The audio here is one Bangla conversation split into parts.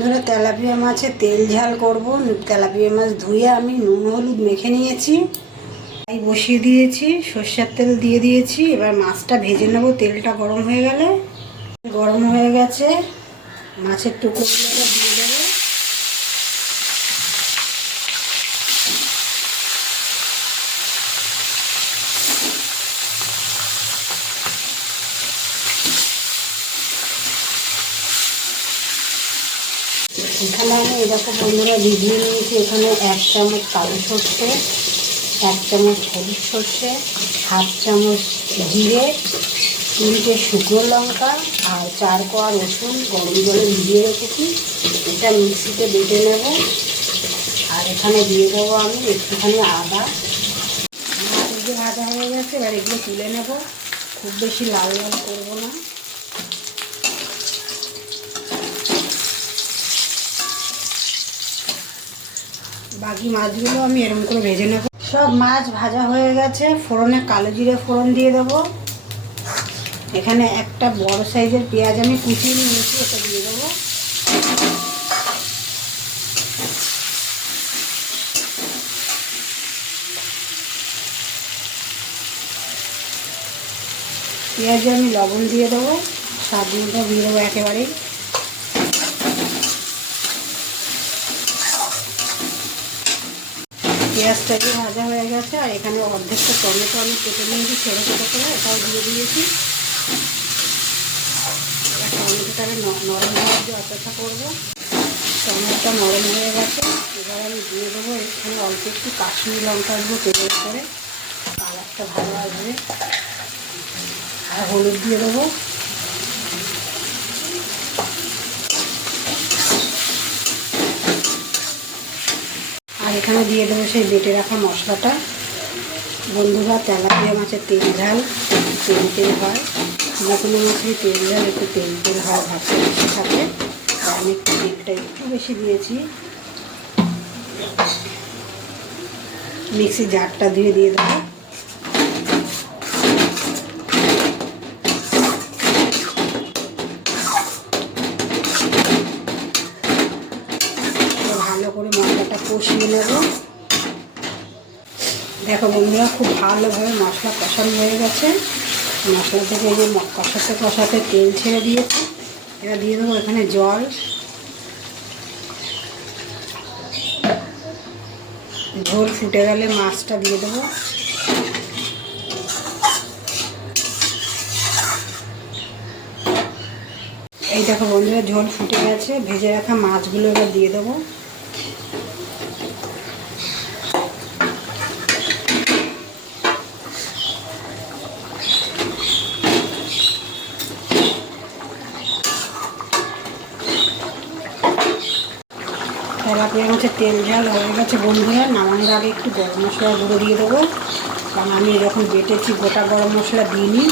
বন্ধুরা, তেলাপিয়া মাছের তেল ঝাল করব। তেলাপিয়া মাছ ধুয়ে আমি নুন হলুদ মেখে নিয়েছি, তাই বসিয়ে দিয়েছি। সর্ষের তেল দিয়ে দিয়েছি। এবার মাছটা ভেজে নেব। তেলটা গরম হয়ে গেলে, গরম হয়ে গেছে, মাছের টুকরোগুলো দিয়ে দেবো। এখানে আমি এরকম বন্ধুরা ভিজিয়ে নিয়েছি। এখানে 1 চামচ কালো সর্ষে, 1 চামচ হলুদ সর্ষে, 1/2 চামচ জিরে, 3টে শুকনো লঙ্কা আর 4 কোয়া রসুন গরম জলে ভিজিয়ে রেখেছি। এটা মিক্সিতে বেটে নেব। আর এখানে দিয়ে দেবো আমি একটুখানি আদা। মাছগুলো ভাজা হয়ে গেছে, এবার এগুলো তুলে নেব। খুব বেশি লাল লাল করবো না। বাকি মাছগুলো আমি এরকম করে ভেজে নেব। সব মাছ ভাজা হয়ে গেছে। ফোড়নে কালো জিরে ফোড়ন দিয়ে দেবো। এখানে একটা বড় সাইজের পেঁয়াজ আমি কুচিয়ে নিয়েছি, এটা দিয়ে দেবো। পেঁয়াজে আমি লবণ দিয়ে দেবো, স্বাদ মতো দিয়ে দেবো একেবারেই। পেঁয়াজটাকে ভাজা হয়ে গেছে। আর এখানে অর্ধেকটা টমেটো আমি কেটে নিয়েছি ছোটো ছোটো করে, এটাও দিয়ে দিয়েছি। টমেটোটাকে নরম হওয়ার দিয়ে অপেক্ষা করবো। টমেটোটা নরম হয়ে গেছে। এবার আমি দিয়ে দেবো এখানে অল্প একটু কাশ্মীরি লঙ্কা দেবো তেলের করে, কালারটা ভালো আসবে। আর হলুদ দিয়ে দেবো। আর এখানে দিয়ে দেবো সেই বেটে রাখা মশলাটা। বন্ধুরা, তেলাপিয়া মাছের তেল ঝাল একটু তেল তেল হয়। যে কোনো মাছের তেল ঝাল একটু তেল তেল হয়, ভাতটা বেশি থাকে। আর আমি একটু তেলটা একটু বেশি দিয়েছি। মিক্সি জারটা দিয়ে দেবো। ভালো করে মশলাটা কষিয়ে নেব। দেখো বন্ধুরা, খুব ভালোভাবে মশলা কষানো হয়ে গেছে। মশলা থেকে এই যে কষাতে কষাতে তেল ছেড়ে দিয়েছে। এবার দিয়ে দেবো এখানে জল। ঝোল ফুটে গেলে মাছটা দিয়ে দেবো। এই দেখো বন্ধুরা, ঝোল ফুটে গেছে। ভেজে রাখা মাছগুলো এবার দিয়ে দেবো। তেলাপিয়া মাছের তেল ঝাল হয়ে গেছে বন্ধুরা। নামানোর আগে একটু গরম মশলা গুঁড়ো দিয়ে দেবো, কারণ আমি যখন বেটেছি গোটা গরম মশলা দিইনি।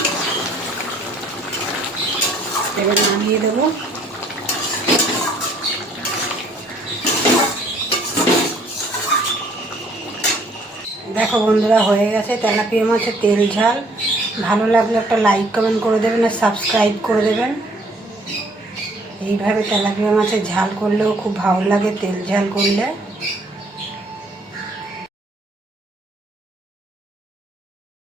এবার নামিয়ে দেবো। দেখো বন্ধুরা, হয়ে গেছে তেলাপিয়া মাছের তেল ঝাল। ভালো লাগলে একটা লাইক কমেন্ট করে দেবেন আর সাবস্ক্রাইব করে দেবেন। এইভাবে তেলাপিয়া মাছের ঝাল করলেও খুব ভালো লাগে তেল ঝাল করলে।